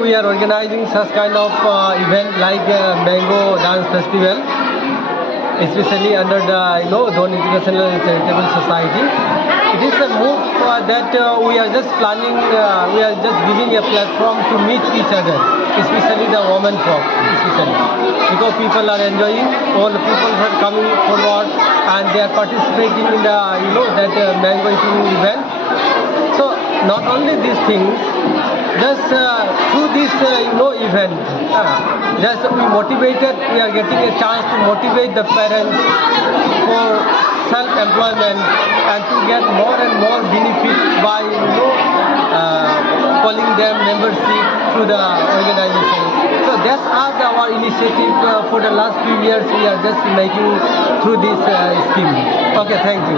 We are organizing such kind of event like Mango Dance Festival, especially under the Dhoni Educational and Charitable Society. It is a move that we are just planning. We are just giving a platform to meet each other, especially the women folks, especially because people are enjoying. All the people are coming forward and they are participating in the that Mango eating event. So not only these things, just through this event, just we motivated. We are getting a chance to motivate the parents for self-employment and to get more and more benefit by calling them membership through the organization. So that's our initiative for the last few years. We are just making through this scheme. Okay, thank you.